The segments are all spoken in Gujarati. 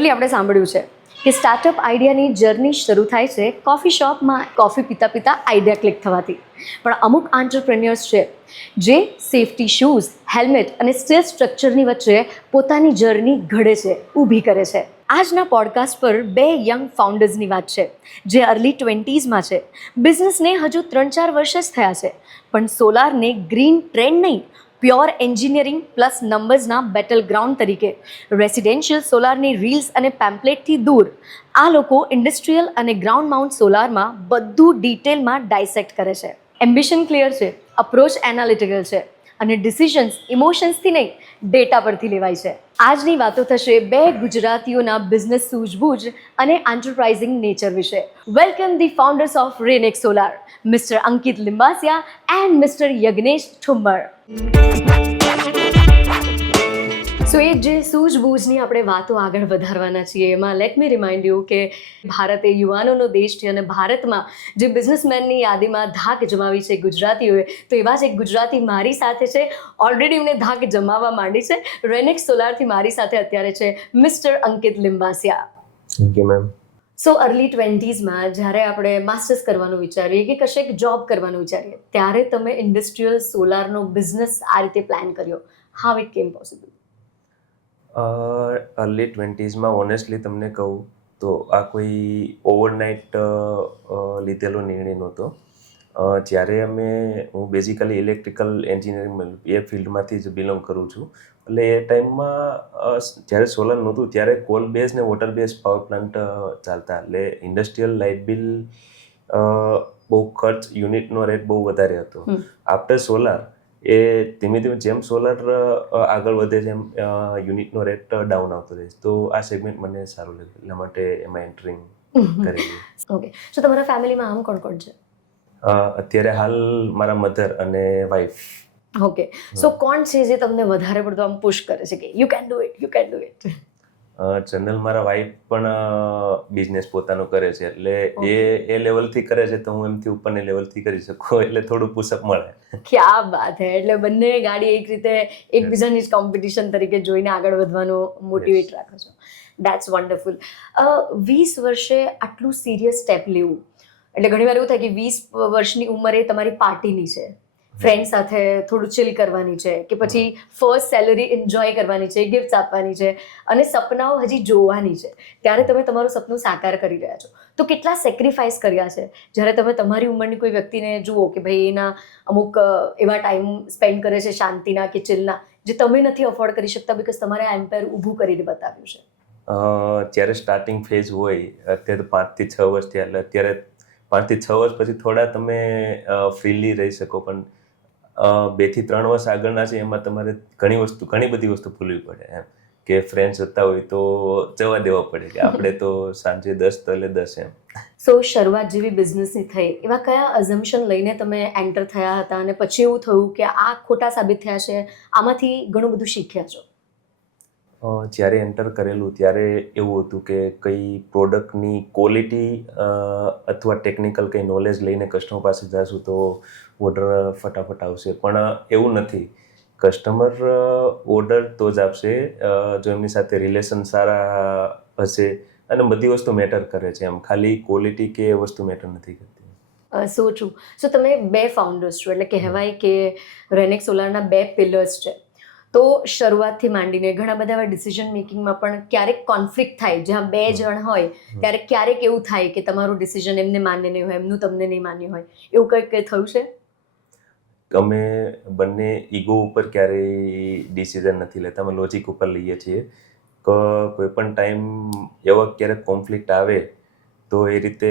જનરલી આપણે સાંભળ્યું છે કે સ્ટાર્ટઅપ આઈડિયાની જર્ની શરૂ થાય છે કોફી શોપમાં કોફી પીતા પીતા આઈડિયા ક્લિક થવાથી. પણ અમુક આંટરપ્રેન્યોર્સ છે જે સેફટી શૂઝ, હેલ્મેટ અને સ્ટીલ સ્ટ્રક્ચરની વચ્ચે પોતાની જર્ની ઘડે છે, ઊભી કરે છે. આજના પોડકાસ્ટ પર બે યંગ ફાઉન્ડર્સની વાત છે જે અર્લી 20s છે. બિઝનેસને હજુ 3-4 વર્ષ જ થયા છે, પણ સોલારને ગ્રીન ટ્રેન્ડ નહીં, પ્યોર એન્જિનિયરિંગ પ્લસ નંબર્સના બેટલ ગ્રાઉન્ડ તરીકે, રેસિડેન્શિયલ સોલારની રીલ્સ અને પેમ્પલેટથી દૂર આ લોકો ઇન્ડસ્ટ્રીયલ અને ગ્રાઉન્ડ માઉન્ટ સોલારમાં બધું ડિટેલમાં ડાયસેક્ટ કરે છે. એમ્બિશન ક્લિયર છે, અપ્રોચ એનાલિટિકલ છે અને ડિસિઝન્સ ઇમોશન્સથી નહીં, ડેટા પરથી લેવાય છે. આજની વાતો થશે બે ગુજરાતીઓના બિઝનેસ સૂઝબૂઝ અને એન્ટરપ્રાઇઝિંગ નેચર વિશે. Welcome the founders of Renex solar, mister Ankit Limbasiya and mister Yagnesh Thummar. So એ જે સૂઝબૂઝની આપણે વાતો આગળ વધારવાના છીએ એમાં લેટ મી રિમાઇન્ડ યુ કે ભારત એ યુવાનોનો દેશ છે અને ભારતમાં જે બિઝનેસમેનની યાદીમાં ધાક જમાવી છે ગુજરાતીઓએ, તો એવા જ એક ગુજરાતી મારી સાથે છે. ઓલરેડી એમને ધાક જમાવવા માંડી છે. રેનેક્સ સોલારથી મારી સાથે અત્યારે છે mister Ankit Limbasiya. Thank you ma'am. So early 20s જ્યારે આપણે માસ્ટર્સ કરવાનું વિચારીએ કે કશેક જોબ કરવાનું વિચારીએ, ત્યારે તમે ઇન્ડસ્ટ્રીયલ સોલારનો બિઝનેસ આ રીતે પ્લાન કર્યો. હાઉ ઇટ કેમ પોસિબલ? અર્લી 20s ઓનેસ્ટલી તમને કહું તો આ કોઈ ઓવરનાઇટ લીધેલો નિર્ણય નહોતો. જ્યારે હું બેઝિકલી ઇલેક્ટ્રિકલ એન્જિનિયરિંગ એ ફિલ્ડમાંથી જ બિલોંગ કરું છું. એટલે એ ટાઈમમાં જ્યારે સોલર નહોતું ત્યારે કોલ બેઝ ને વોટર બેઝ પાવર પ્લાન્ટ ચાલતા. એટલે ઇન્ડસ્ટ્રીયલ લાઇટ બિલ બહુ ખર્ચ, યુનિટનો રેટ બહુ વધારે હતો. આફ્ટર સોલાર એ ધીમે ધીમે જેમ સોલર આગળ વધે છે એમ યુનિટનો રેટ ડાઉન આવતો રહે છે. તો આ સેગમેન્ટ મને સારું લાગ્યું, એટલા માટે એમાં એન્ટરિંગ કરી. ઓકે, સો તમારા ફેમિલીમાં આમ કોણ કોણ છે? અત્યારે હાલ મારા મધર અને વાઈફ. ઓકે, સો કોણ છે જે તમને વધારે પડતો આમ પુશ કરે છે કે you can do it, you can do it? General મારા વાઈફ પણ બિઝનેસ પોતાનો કરે છે, એટલે એ લેવલથી કરે છે તો હું એમથી ઉપરની લેવલથી કરી શકું, એટલે થોડું પુશઅપ મળે. ક્યા બાત હે! એટલે બંને ગાડી એક રીતે એકબીજાની જ કોમ્પિટિશન તરીકે જોઈને આગળ વધવાનું મોટિવેટ રાખો છો. That's wonderful. 20 વર્ષે આટલું સિરિયસ સ્ટેપ લેવું, એટલે ઘણીવાર એવું થાય કે 20 વર્ષની ઉંમરે તમારી પાર્ટીની છે, ફ્રેન્ડ સાથે થોડું ચિલ કરવાની છે, કે પછી ફર્સ્ટ સેલરી એન્જોય કરવાની છે, ગિફ્ટ્સ આપવાની છે અને સપનાઓ હજી જોવાની છે, ત્યારે તમે તમારું સપનું સાકાર કરી રહ્યા છો. તો કેટલા સેક્રિફાઈસ કર્યા છે જ્યારે તમે તમારી ઉંમરની કોઈ વ્યક્તિને જુઓ કે ભાઈ એના અમુક એવા ટાઈમ સ્પેન્ડ કરે છે શાંતિના કે ચિલના, જે તમે નથી અફોર્ડ કરી શકતા બિકોઝ તમારે આ એમ્પાયર ઊભું કરીને બતાવ્યું છે. જ્યારે સ્ટાર્ટિંગ ફેઝ હોય, અત્યારે 5 થી 6 વર્ષ થયા, એટલે અત્યારે 5 થી 6 વર્ષ પછી થોડા તમે ફ્રીલી રહી શકો, પણ 2 થી 3 વર્ષ આગળના છે એમાં તમારે ઘણી બધી વસ્તુ ભૂલવી પડે. એમ કે ફ્રેન્ડ્સ હતા હોય તો જવા દેવા પડે કે આપણે તો સાંજે 10 તો એટલે 10 એમ. સો શરૂઆત જેવી બિઝનેસની થઈ, એવા કયા અઝમ્પશન લઈને તમે એન્ટર થયા હતા અને પછી એવું થયું કે આ ખોટા સાબિત થયા છે, આમાંથી ઘણું બધું શીખ્યા છો? જ્યારે એન્ટર કરેલું ત્યારે એવું હતું કે કઈ પ્રોડક્ટની ક્વોલિટી અથવા ટેકનિકલ કંઈ નોલેજ લઈને કસ્ટમર પાસે જશું તો ઓર્ડર ફટાફટ આવશે, પણ એવું નથી. કસ્ટમર ઓર્ડર તો જ આપશે જો એમની સાથે રિલેશન સારા હશે, અને બધી વસ્તુ મેટર કરે છે. એમ ખાલી ક્વોલિટી કે એ વસ્તુ મેટર નથી કરતી. સો ટ્રુ. સો તમે બે ફાઉન્ડર્સ છો, એટલે કહેવાય કે રેનેક્સ સોલારના 2 પિલર્સ છે. તો શરૂઆતથી માંડીને ઘણા બધા એવા ડિસિઝન મેકિંગમાં પણ ક્યારેક કોન્ફ્લિક્ટ થાય, જ્યાં 2 જણ હોય ત્યારે ક્યારેક એવું થાય કે તમારું ડિસિઝન એમને માન્ય નહીં હોય, એમનું તમને નહીં માન્ય હોય, એવું કંઈક થયું છે? અમે બંને ઈગો ઉપર ક્યારેય ડિસિઝન નથી લેતા, અમે લોજિક ઉપર લઈએ છીએ. કોઈ પણ ટાઈમ એવો ક્યારેક કોન્ફ્લિક્ટ આવે તો એ રીતે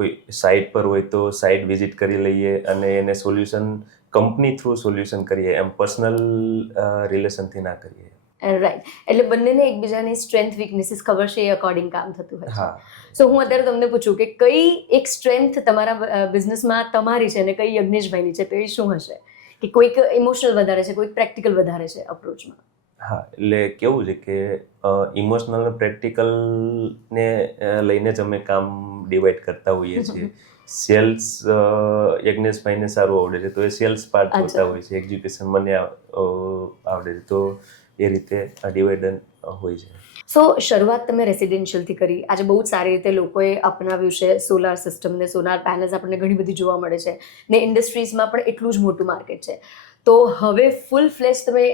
કોઈ સાઇટ પર હોય તો સાઇટ વિઝિટ કરી લઈએ અને એને સોલ્યુશન કંપની થ્રુ સોલ્યુશન કરીએ, એમ પર્સનલ રિલેશનથી ના કરીએ. રાઈટ. એટલે બંનેને એકબીજાની સ્ટ્રેન્થ વીકનેસીસ ખબર છે, એ અકોર્ડિંગ કામ થતું હોય છે. હા. સો હું અત્યારે તમને પૂછું કે કઈ એક સ્ટ્રેન્થ તમારા બિઝનેસમાં તમારી છે અને કઈ યજ્ઞેશભાઈની છે, તો એ શું હશે? કે કોઈક ઇમોશનલ વધારે છે, કોઈક પ્રેક્ટિકલ વધારે છે અપ્રોચમાં? હા, એટલે કેવું છે કે ઇમોશનલ અને પ્રેક્ટિકલને લઈને જ અમે કામ ડિવાઈડ કરતા હોઈએ છીએ. સેલ્સ યજ્ઞેશભાઈને સારું આવડે છે તો એ સેલ્સ પાર્ટ જોતા હોય છે, એક્ઝિક્યુશન મને આવડે છે, તો એ રીતે ડિવાઈડ હોય છે. સો શરૂઆત તમે રેસિડેન્શિયલથી કરી, આજે બહુ જ સારી રીતે લોકોએ અપનાવ્યું છે સોલાર સિસ્ટમ ને સોલાર પેનલ્સ આપણને ઘણી બધી જોવા મળે છે ને ઇન્ડસ્ટ્રીઝમાં પણ એટલું જ મોટું માર્કેટ છે. તો હવે ફૂલ ફ્લેશ તમે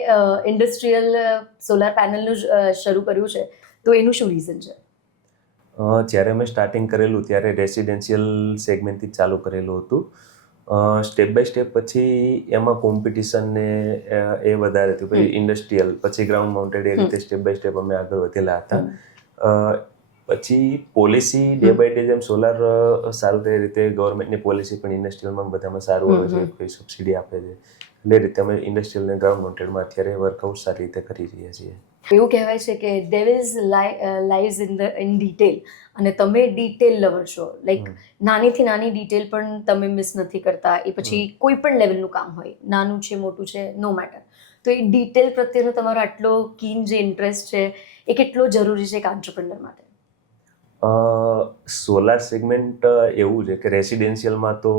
ઇન્ડસ્ટ્રીયલ સોલાર પેનલનું શરૂ કર્યું છે, તો એનું શું રીઝન છે? જ્યારે મેં સ્ટાર્ટિંગ કરેલું ત્યારે રેસિડેન્શિયલ સેગમેન્ટથી ચાલુ કરેલું હતું. સ્ટેપ બાય સ્ટેપ પછી એમાં કોમ્પિટિશન ને એ વધારે થયું, પછી ઇન્ડસ્ટ્રીયલ, પછી ગ્રાઉન્ડ માઉન્ટેડ, એ રીતે સ્ટેપ બાય સ્ટેપ અમે આગળ વધેલા હતા. પછી પોલિસી ડે બાય ડે જેમ સોલાર સારું થાય એ રીતે ગવર્મેન્ટની પોલિસી પણ ઇન્ડસ્ટ્રીયલમાં બધામાં સારું આવે છે, કોઈ સબસિડી આપે છે, એટલે રીતે અમે ઇન્ડસ્ટ્રીયલ ને ગ્રાઉન્ડ માઉન્ટેડમાં અત્યારે વર્કઆઉટ સારી રીતે કરી રહ્યા છીએ. એવું કહેવાય છે કે ડેવિલ્સ લાઈઝ ઇન ડિટેલ, અને તમે ડિટેલ લવર છો. લાઈક નાનીથી નાની ડિટેલ પણ તમે મિસ નથી કરતા. એ પછી કોઈ પણ લેવલનું કામ હોય, નાનું છે મોટું છે, નો મેટર, તો એ ડિટેલ પ્રત્યેનો તમારો આટલો કીન જે ઇન્ટરેસ્ટ છે એ કેટલો જરૂરી છે એક આંટ્રપ્રેનર માટે? સોલાર સેગમેન્ટ એવું છે કે રેસિડેન્શિયલમાં તો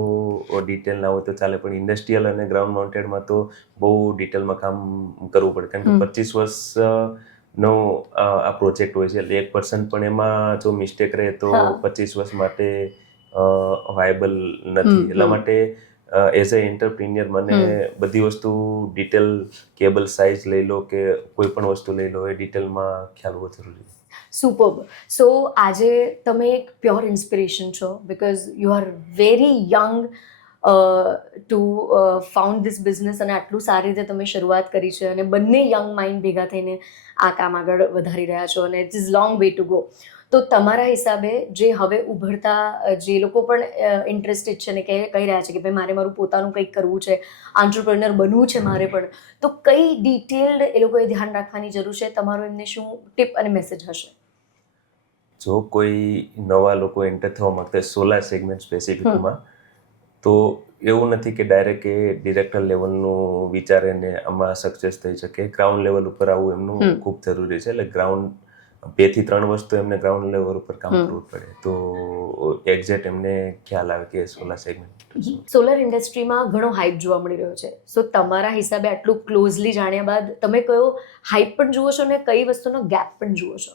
ડિટેલ ના હોય તો ચાલે, પણ ઇન્ડસ્ટ્રીયલ અને ગ્રાઉન્ડ માઉન્ટેડમાં તો બહુ ડિટેલમાં કામ કરવું પડે, કારણ કે 25 વર્ષનો આ પ્રોજેક્ટ હોય છે, એટલે 1% પણ એમાં જો મિસ્ટેક રહે તો 25 વર્ષ માટે વાયબલ નથી. એટલા માટે એઝ અ એન્ટરપ્રિન્યોર મને બધી વસ્તુ ડિટેલ, કેબલ સાઇઝ લઈ લો કે કોઈ પણ વસ્તુ લઈ લો, એ ડિટેલમાં ખ્યાલ હોવો જરૂરી છે. સુપર્બ. સો આજે તમે એક પ્યોર ઇન્સ્પિરેશન છો, because you are very young to found this business, અને આટલું સારી રીતે તમે શરૂઆત કરી છે, અને બંને યંગ માઇન્ડ ભેગા થઈને આ કામ આગળ વધારી રહ્યા છો, અને it is long way to go. તો તમારા હિસાબે જે હવે ઉભરતા જે લોકો પણ ઇન્ટરેસ્ટેડ છે ને કહી રહ્યા છે કે ભાઈ મારે મારું પોતાનું કંઈક કરવું છે, આંટ્રપ્રેનર બનવું છે મારે પણ, તો કઈ ડિટેલ્ડ એ લોકોએ ધ્યાન રાખવાની જરૂર છે? તમારો એમને શું ટિપ અને મેસેજ હશે? જો કોઈ નવા લોકો એન્ટર થવા માંગતા હોય સોલાર સેગમેન્ટ સ્પેસિફિકમાં, તો એવું નથી કે ડાયરેક્ટ એ ડિરેક્ટર લેવલનું વિચારે ને આમાં સક્સેસ થઈ શકે. ગ્રાઉન્ડ લેવલ ઉપર આવવું એમનું ખૂબ જરૂરી છે. એટલે ગ્રાઉન્ડ 2 થી 3 વર્ષ તો એમને ગ્રાઉન્ડ લેવલ ઉપર કામ કરવું પડે, તો એક્ઝેક્ટ એમને ખ્યાલ આવે કે સોલાર સેગમેન્ટ. સોલાર ઇન્ડસ્ટ્રીમાં ઘણો હાઇપ જોવા મળી રહ્યો છે. સો તમારા હિસાબે આટલું ક્લોઝલી જાણ્યા બાદ તમે કયો હાઇપ પણ જુઓ છો ને કઈ વસ્તુનો ગેપ પણ જુઓ છો?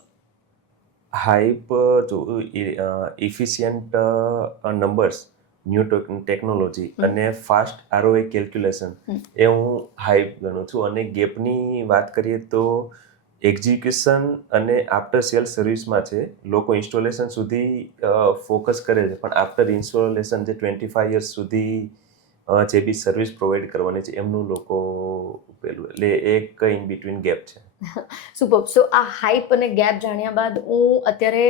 હાઇપ જો ઇફિશિયન્ટ નંબર્સ, ન્યૂ ટેકનોલોજી અને ફાસ્ટ ROI કેલ્ક્યુલેશન, એ હું હાઇપ ગણું છું. અને ગેપની વાત કરીએ તો એક્ઝિક્યુશન અને આફ્ટર સેલ સર્વિસમાં છે. લોકો ઇન્સ્ટોલેશન સુધી ફોકસ કરે છે, પણ આફ્ટર ઇન્સ્ટોલેશન જે 25 યર્સ સુધી જે બી સર્વિસ પ્રોવાઈડ કરવાની છે એમનું લોકો પેલું, એટલે એક ઇન બિટવીન ગેપ છે. સુપર. સો આ હાઇપ અને ગેપ જાણ્યા બાદ હું અત્યારે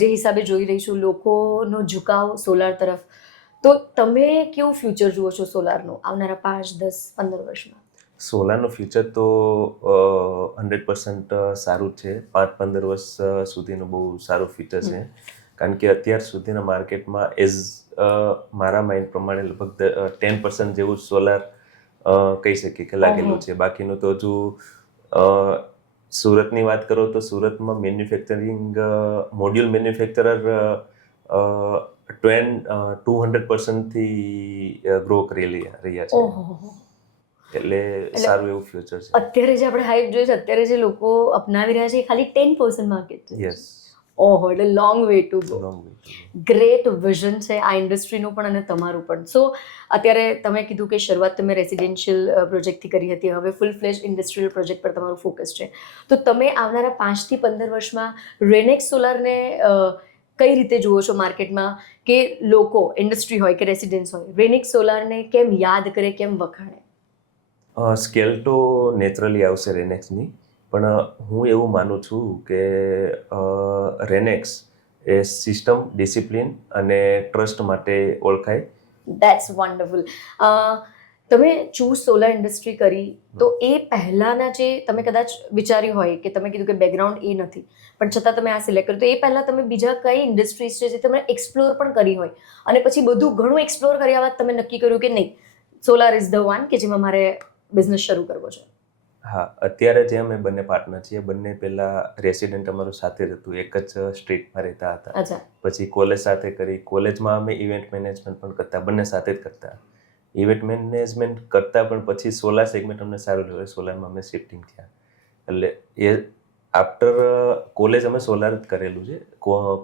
જે હિસાબે જોઈ રહી છું લોકોનો ઝુકાવ સોલાર તરફ, તો તમે કેવું ફ્યુચર જુઓ છો સોલારનું આવનારા 5, 10, 15 વર્ષમાં? સોલારનું ફ્યુચર તો 100% સારું જ છે. 5-15 વર્ષ સુધીનું બહુ સારું ફ્યુચર છે, કારણ કે અત્યાર સુધીના માર્કેટમાં મારા માઇન્ડ પ્રમાણે લગભગ 10% જેવું સોલાર કહી શકીએ કે લાગેલું છે. બાકીનું તો હજુ સુરતની વાત કરો તો સુરતમાં મેન્યુફેક્ચરિંગ મોડ્યુલ મેન્યુફેક્ચરર 200%થી ગ્રો કરી રહ્યા છે, એટલે સારું એવું ફ્યુચર છે. અત્યારે જે આપણે હાઇપ જોઈએ છે, અત્યારે જે લોકો અપનાવી રહ્યા છે એ ખાલી 10% માર્કેટ છે. યસ. ઓહો, એટલે long way to go. Great vision છે આ ઇન્ડસ્ટ્રીનું પણ અને તમારું પણ. સો અત્યારે તમે કીધું કે શરૂઆત તમે રેસિડેન્શિયલ પ્રોજેક્ટથી કરી હતી, હવે ફૂલ ફ્લેજ ઇન્ડસ્ટ્રીયલ પ્રોજેક્ટ પર તમારું ફોકસ છે. તો તમે આવનારા 5 થી 15 વર્ષમાં રેનેક્સ સોલારને કઈ રીતે જુઓ છો માર્કેટમાં, કે લોકો, ઇન્ડસ્ટ્રી હોય કે રેસિડેન્સ હોય, રેનેક્સ સોલારને કેમ યાદ કરે, કેમ વખાણે? સ્કેલ તો નેચરલી આવશે રેનેક્સની, પણ હું એવું માનું છું કે રેનેક્સ એ સિસ્ટમ, ડિસિપ્લિન અને ટ્રસ્ટ માટે ઓળખાય. That's wonderful. તમે ચૂઝ સોલાર ઇન્ડસ્ટ્રી કરી, તો એ પહેલાંના જે તમે કદાચ વિચાર્યું હોય કે તમે કીધું કે બેકગ્રાઉન્ડ એ નથી, પણ છતાં તમે આ સિલેક્ટ કર્યું, તો એ પહેલાં તમે બીજા કઈ ઇન્ડસ્ટ્રીઝ છે જે તમે એક્સપ્લોર પણ કરી હોય, અને પછી બધું ઘણું એક્સપ્લોર કર્યા બાદ તમે નક્કી કર્યું કે નહીં, સોલાર ઇઝ ધ વન કે જેમાં મારે બિઝનેસ શરૂ કરવો છે? હા, અત્યારે જે અમે બંને પાર્ટનર છીએ, બંને પહેલા રેસિડેન્ટ અમારું સાથે જ હતું, એક જ સ્ટ્રીટમાં રહેતા હતા. પછી કોલેજ સાથે કરી, કોલેજમાં અમે ઇવેન્ટ મેનેજમેન્ટ પણ કરતા, બંને સાથે જ કરતા. ઇવેન્ટ મેનેજમેન્ટ કરતા પણ પછી સોલાર સેગમેન્ટ અમને સારું લાગ્યું, સોલારમાં અમે શિફ્ટિંગ થયા. એટલે એ આફ્ટર કોલેજ અમે સોલાર જ કરેલું છે.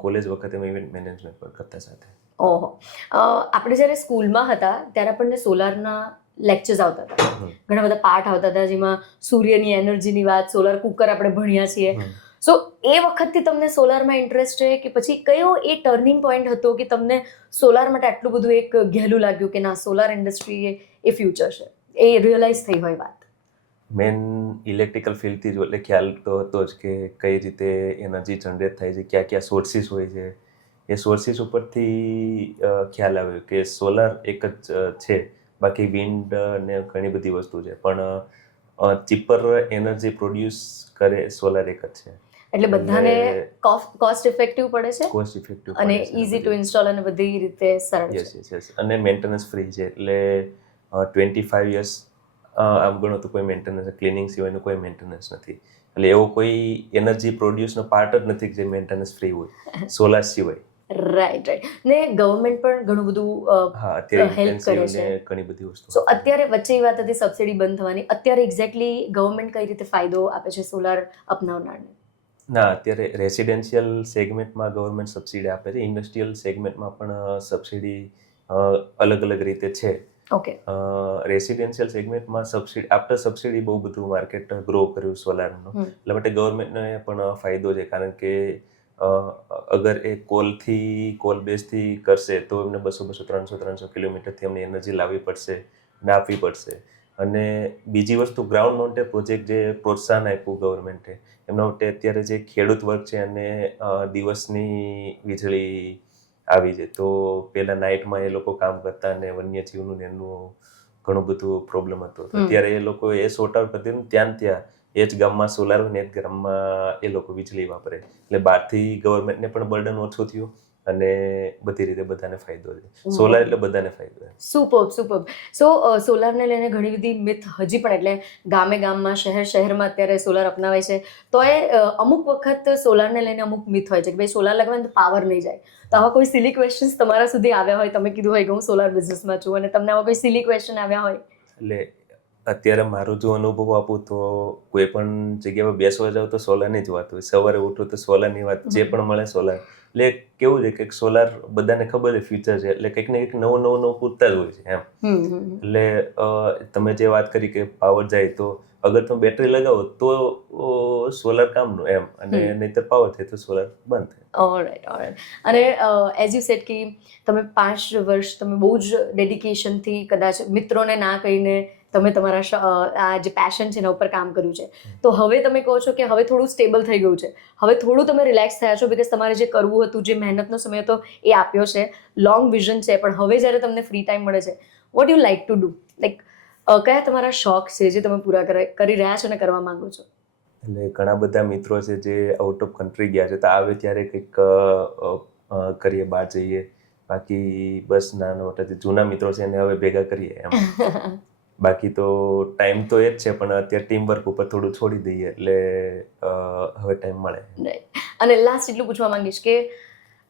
કોલેજ વખતે અમે ઇવેન્ટ મેનેજમેન્ટ પણ કરતા સાથે. ઓહો. આપણે જ્યારે સ્કૂલમાં હતા ત્યારે આપણને સોલારના લેક્ચર્સ આવતા હતા, ઘણા બધા પાઠ આવતા હતા જેમાં સૂર્યની એનર્જીની વાત, સોલાર કુકર આપણે ભણ્યા છીએ. સો એ વખતથી તમને સોલારમાં ઇન્ટરેસ્ટ છે કે પછી કયો એ ટર્નિંગ પોઈન્ટ હતો કે તમને સોલાર માટે આટલું બધું એક ઘેલું લાગ્યું કે ના સોલાર ઇન્ડસ્ટ્રી એ ફ્યુચર છે, એ રિયલાઇઝ થઈ હોય વાત? મેન ઇલેક્ટ્રિકલ ફિલ્ડથી જ એટલે ખ્યાલ તો હતો જ કે કઈ રીતે એનર્જી જનરેટ થાય છે, ક્યાં ક્યાં સોર્સિસ હોય છે. એ સોર્સિસ ઉપરથી ખ્યાલ આવ્યો કે સોલાર એક જ છે, બાકી વિન્ડ ને ઘણી બધી વસ્તુ છે, પણ ચીપર એનર્જી પ્રોડ્યુસ કરે સોલાર એક જ છે. એટલે બધાને કોસ્ટ ઇફેક્ટિવ પડે છે, કોસ્ટ ઇફેક્ટિવ અને ઇઝી ટુ ઇન્સ્ટોલ અને બધી રીતે સરળ છે. યસ અને મેન્ટેનન્સ ફ્રી છે. એટલે 25 યર્સ આમ ગણો તો કોઈ મેન્ટેનન્સ, ક્લિનિંગ સિવાયનું કોઈ મેન્ટેનન્સ નથી. એટલે એવો કોઈ એનર્જી પ્રોડ્યુસનો પાર્ટ જ નથી જે મેન્ટેનન્સ ફ્રી હોય સોલાર સિવાય. રાઈટ. ને ગવર્મેન્ટ પણ ઘણું બધું અત્યારે હેલ્પ કરે છે, ઘણી બધી વસ્તુ. સો અત્યારે વચ્ચે એ વાત હતી સબસિડી બંધ થવાની, અત્યારે એક્ઝેક્ટલી ગવર્મેન્ટ કઈ રીતે ફાયદો આપે છે સોલાર અપનાવનારને? ના, અત્યારે રેસિડેન્શિયલ સેગમેન્ટમાં ગવર્મેન્ટ સબસિડી આપે છે, ઇન્ડસ્ટ્રીયલ સેગમેન્ટમાં પણ સબસિડી અલગ અલગ રીતે છે. ઓકે. રેસિડેન્શિયલ સેગમેન્ટમાં આફ્ટર સબસિડી બહુ બધું માર્કેટ ગ્રો કર્યું સોલારનું, એટલે માટે ગવર્મેન્ટને પણ ફાયદો છે, કારણ કે અગર એ કોલ બેઝથી કરશે તો એમને 200-300 કિલોમીટરથી એમને એનર્જી લાવવી પડશે ને આપવી પડશે. અને બીજી વસ્તુ, ગ્રાઉન્ડ માઉન્ટેડ પ્રોજેક્ટ જે પ્રોત્સાહન આપ્યું ગવર્મેન્ટે, એમના માટે અત્યારે જે ખેડૂત વર્ગ છે અને દિવસની વીજળી આવી છે, તો પહેલાં નાઇટમાં એ લોકો કામ કરતા અને વન્યજીવનું એનું ઘણું બધું પ્રોબ્લેમ હતો. અત્યારે એ લોકો એ સોર્ટ આઉટ કરી દીધું, ત્યાં એ જ ગામમાં સોલાર હોય ને એ જ ગામમાં એ લોકો વીજળી વાપરે, એટલે બહારથી ગવર્મેન્ટને પણ બર્ડન ઓછું થયું અને બધી રીતે બધાને ફાયદો છે. સોલાર એટલે બધાને ફાયદો છે. સુપર. સો સોલારને લઈને ઘણી બધી મિથ હજી પણ, એટલે ગામમાં શહેરમાં અત્યારે સોલાર અપનાવાય છે, તો એ અમુક વખત સોલારને લઈને અમુક મિથ હોય છે કે ભાઈ સોલાર લગાવે તો પાવર નહીં જાય. તો આવા કોઈ સિલી ક્વેશ્ચન્સ તમારા સુધી આવ્યા હોય, તમે કીધું હોય કે હું સોલાર બિઝનેસમાં છું, અને તમને આવા કોઈ સિલી ક્વેશ્ચન આવ્યા હોય? એટલે અત્યારે મારો જો અનુભવ આપું તો કોઈ પણ જગ્યા પર બેસવા જાવ તો સોલારની જ વાત હોય, સવારે ઉઠો તો સોલારની વાત, જે પણ મળે સોલાર. એટલે કેવું છે કે સોલાર બધાને ખબર છે ફ્યુચર છે, એટલે કંઈક ને કંઈક નવું પૂછતા જ હોય છે એમ. એટલે તમે જે વાત કરી કે પાવર જાય, તો અગર તમે બેટરી લગાવો તો સોલાર કામનું એમ, અને નહીંતર પાવર થાય તો સોલાર બંધ થાય. ઓલરાઈટ. અને એઝ યુ સેડ કે તમે 5 વર્ષ તમે બહુ જ ડેડિકેશનથી કદાચ મિત્રોને ના કહીને તમે તમારા આ જે પેશન છે એના ઉપર કામ કર્યું છે, તો હવે તમે કહો છો કે હવે થોડું સ્ટેબલ થઈ ગયું છે, હવે થોડું તમે રિલેક્સ થયા છો, બિકોઝ તમારે જે કરવું હતું, જે મહેનતનો સમય હતો એ આપ્યો છે, લોંગ વિઝન છે, પણ હવે જ્યારે તમને ફ્રી ટાઈમ મળે છે, what you like to do? Like કયા તમારા શોખ છે જે તમે પૂરા કરી રહ્યા છો અને કરવા માંગો છો? એટલે ઘણા બધા મિત્રો છે જે આઉટ ઓફ કન્ટ્રી ગયા છે, તો આવે ત્યારે કંઈક કરીએ, બહાર જઈએ. બાકી બસ નાના મોટા જૂના મિત્રો છે એને હવે ભેગા કરીએ એમ. બાકી તો ટાઈમ તો એ જ છે, પણ અત્યારે ટીમ વર્ક ઉપર થોડું છોડી દઈએ, એટલે હવે ટાઈમ મળે. અને લાસ્ટ એટલું પૂછવા માંગીશ કે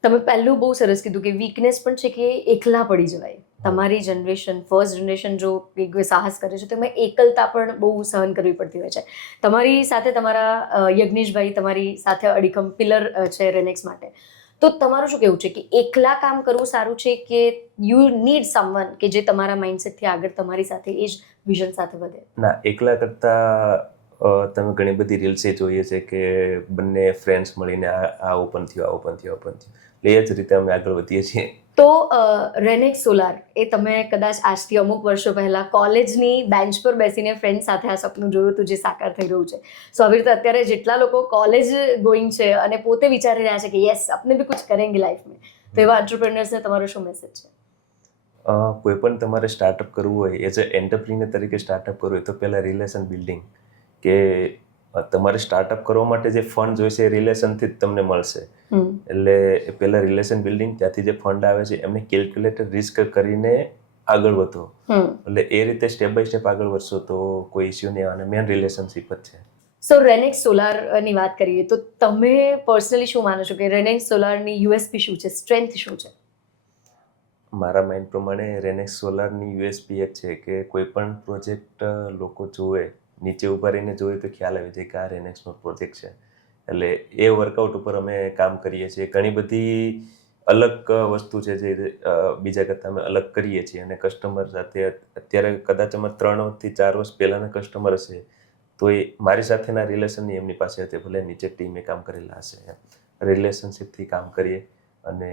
તમે પહેલું બહુ સરસ કીધું કે વીકનેસ પણ છે કે એકલા પડી જવાય. તમારી જનરેશન, ફર્સ્ટ જનરેશન જો કોઈ સાહસ કરે છે તો એમાં એકલતા પણ બહુ સહન કરવી પડતી હોય છે. તમારી સાથે તમારા યજ્ઞેશભાઈ તમારી સાથે અડીખમ પિલર છે રેનેક્સ માટે, તો તમારું શું કહેવું છે કે એકલા કામ કરવું સારું છે કે યુ નીડ સમવન કે જે તમારા માઇન્ડસેટથી આગળ તમારી સાથે એ જ વિઝન સાથે વધે? ના, એકલા કરતાં તમે ઘણી બધી રીલ્સે જોઈએ છે કે બંને ફ્રેન્ડ્સ મળીને આ ઓપન થયું, એટલે એ જ રીતે અમે આગળ વધીએ છીએ. તો રેનેક્સ સોલાર એ તમે કદાચ આજથી અમુક વર્ષો પહેલા કોલેજની બેન્ચ પર બેસીને ફ્રેન્ડ સાથે આ સપનું જોયું હતું જે સાકાર થઈ રહ્યું છે. સો આવી રીતે અત્યારે જેટલા લોકો કોલેજ ગોઈંગ છે અને પોતે વિચારી રહ્યા છે કે યસ આપણે બી કુછ કરેંગે લાઈફ મેં, તો એવા એન્ટરપ્રેન્યોર્સને તમારો શું મેસેજ છે? કોઈ પણ તમારે સ્ટાર્ટઅપ કરવું હોય, એઝ અ એન્ટરપ્રિન્યોર તરીકે સ્ટાર્ટઅપ કરવું હોય તો પહેલાં રિલેશન બિલ્ડિંગ, કે તમારે સ્ટાર્ટઅપ કરવા માટે જે ફંડ જોઈશે એ રિલેશનથી જ તમને મળશે. એટલે પહેલાં રિલેશન બિલ્ડિંગ, ત્યાંથી જે ફંડ આવે છે એમને કેલ્ક્યુલેટેડ રિસ્ક કરીને આગળ વધો. એટલે એ રીતે સ્ટેપ બાય સ્ટેપ આગળ વધશો તો કોઈ ઇસ્યુ નહીં આવે. મેન રિલેશનશિપ જ છે. સો રેનેક્સ સોલારની વાત કરીએ તો તમે પર્સનલી શું માનો છો કે રેનેક્સ સોલારની યુએસપી શું છે, સ્ટ્રેન્થ શું છે? મારા માઇન્ડ પ્રમાણે રેનેક્સ સોલારની યુએસપી એક છે કે કોઈ પણ પ્રોજેક્ટ લોકો જોવે, નીચે ઊભા રહીને જોવે તો ખ્યાલ આવી જાય કે આ રેનેક્સનો પ્રોજેક્ટ છે. એટલે એ વર્કઆઉટ ઉપર અમે કામ કરીએ છીએ. ઘણી બધી અલગ વસ્તુ છે જે બીજા કરતાં અમે અલગ કરીએ છીએ અને કસ્ટમર સાથે અત્યારે કદાચ અમારે 3 થી 4 વર્ષ પહેલાંના કસ્ટમર હશે તો એ મારી સાથેના રિલેશનની એમની પાસે હતી, ભલે નીચે ટીમે કામ કરેલા હશે, રિલેશનશિપથી કામ કરીએ અને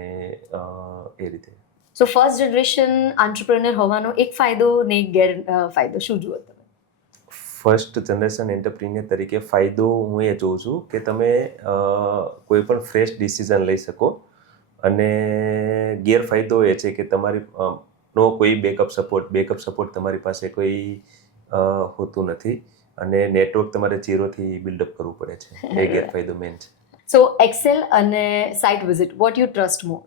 એ રીતે. સો ફર્સ્ટ જનરેશન આંટ્રપ્રેન્યોર હોવાનો એક ફાયદો ને એક ગેરફાયદો શું જુઓ તમે? ફર્સ્ટ જનરેશન એન્ટરપ્રિન્યોર તરીકે ફાયદો હું એ જોઉં છું કે તમે કોઈ પણ ફ્રેશ ડિસિઝન લઈ શકો, અને ગેરફાયદો એ છે કે તમારી નો કોઈ બેકઅપ સપોર્ટ તમારી પાસે કોઈ હોતું નથી અને નેટવર્ક તમારે ઝીરોથી બિલ્ડઅપ કરવું પડે છે. એ ગેરફાયદો મેન છે. સો એક્સેલ અને site visit, what you trust more?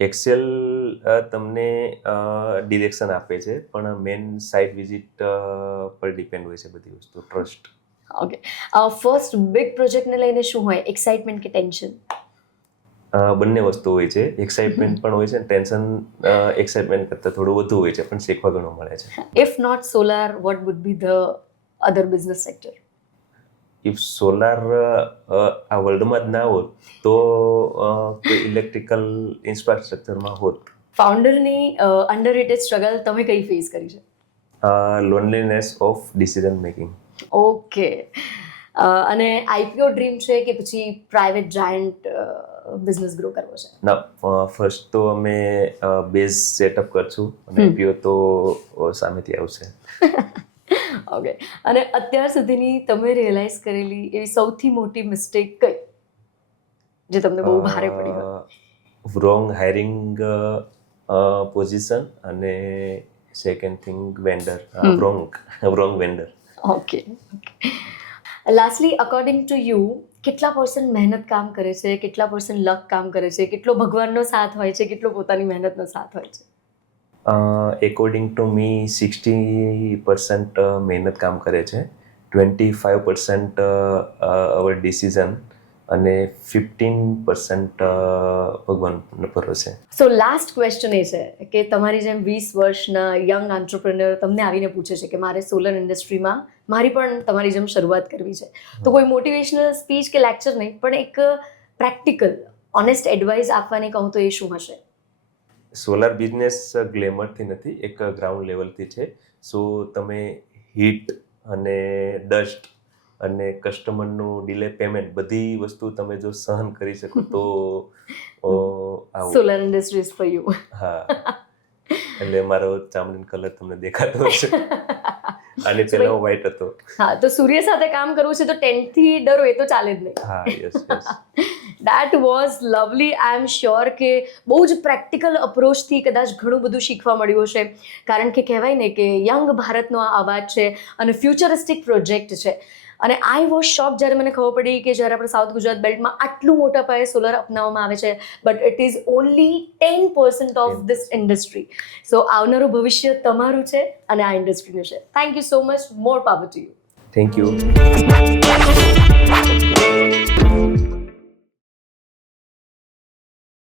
Excel તમને ડિરેક્શન આપે છે, પણ મેન સાઇટ વિઝિટ પર ડિપેન્ડ હોય છે બધી વસ્તુ. ટ્રસ્ટ. ઓકે. ફર્સ્ટ બિગ પ્રોજેક્ટને લઈને શું હોય, એક્સાઇટમેન્ટ કે ટેન્શન? બંને વસ્તુ હોય છે. એક્સાઇટમેન્ટ પણ હોય છે, ટેન્શન એક્સાઇટમેન્ટ કરતાં થોડું વધુ હોય છે, પણ શીખવા ઘણું મળે છે. If not solar, what would be the other business sector? If solar આ વર્લ્ડમાં જ ના હોત તો કોઈ ઇલેક્ટ્રિકલ ઇન્ફ્રાસ્ટ્રક્ચરમાં હોત. ફાઉન્ડરની અંડરરેટેડ સ્ટ્રગલ તમે કઈ ફેસ કરી છે? Loneliness of decision making. Okay. અને આઈપીઓ ડ્રીમ છે કે પછી પ્રાઇવેટ જાયન્ટ બિઝનેસ ગ્રો કરવો છે? ના, ફર્સ્ટ તો અમે બેઝ સેટઅપ કરશું અને આઈપીઓ તો સામેથી આવશે. ઓકે. અને અત્યાર સુધીની તમે રિયલાઇઝ કરેલી એવી સૌથી મોટી મિસ્ટેક કઈ જે તમને બહુ ભારે પડી હોય? રોંગ હાયરિંગ પોઝિશન અને second thing vendor, wrong vendor. Okay. Lastly, according to you, કેટલા પર્સન્ટ મહેનત કામ કરે છે, કેટલા પર્સન્ટ લક કામ કરે છે, કેટલો ભગવાનનો સાથ હોય છે, કેટલો પોતાની મહેનતનો સાથ હોય છે? એકોર્ડિંગ ટુ મી 60% મહેનત કામ કરે છે, 25% અવર ડિસિઝન અને 15% ભગવાન પર હશે. સો લાસ્ટ ક્વેશ્ચન એ છે કે તમારી જેમ 20 વર્ષના યંગ આંટ્રપ્રેન્યોર તમને આવીને પૂછે છે કે મારે સોલર ઇન્ડસ્ટ્રીમાં મારી પણ તમારી જેમ શરૂઆત કરવી છે, તો કોઈ મોટિવેશનલ સ્પીચ કે લેક્ચર નહીં, પણ એક પ્રેક્ટિકલ ઓનેસ્ટ એડવાઇસ આપવાની કહું તો એ શું હશે? સોલાર બિઝનેસ ગ્લેમરથી નથી, એક ગ્રાઉન્ડ લેવલથી છે. સો તમે હીટ અને ડસ્ટ અને કસ્ટમરનું ડિલે પેમેન્ટ બધી વસ્તુ તમે જો સહન કરી શકો તો solar industry is for you. હા, એટલે મારો ચામડીનો કલર તમને દેખાતો હશે. આની પહેલા હું વ્હાઈટ હતો. હા, તો સૂર્ય સાથે કામ કરવું છે તો ટેન્ટથી ડરો એ તો ચાલે જ નહીં. હા, yes. That was lovely. I am sure કે બહુ જ પ્રેક્ટિકલ અપ્રોચથી કદાચ ઘણું બધું શીખવા મળ્યું હશે, કારણ કે કહેવાય ને કે યંગ ભારતનો આ અવાજ છે અને ફ્યુચરિસ્ટિક પ્રોજેક્ટ છે. અને આઈ વોઝ શોક જ્યારે મને ખબર પડી કે જ્યારે આપણે સાઉથ ગુજરાત બેલ્ટમાં આટલું મોટા પાયે સોલર અપનાવવામાં આવે છે, but it is only 10% of this industry. So આવનારું ભવિષ્ય તમારું છે અને આ ઇન્ડસ્ટ્રીનું છે. Thank you so much. More power to you. Thank you.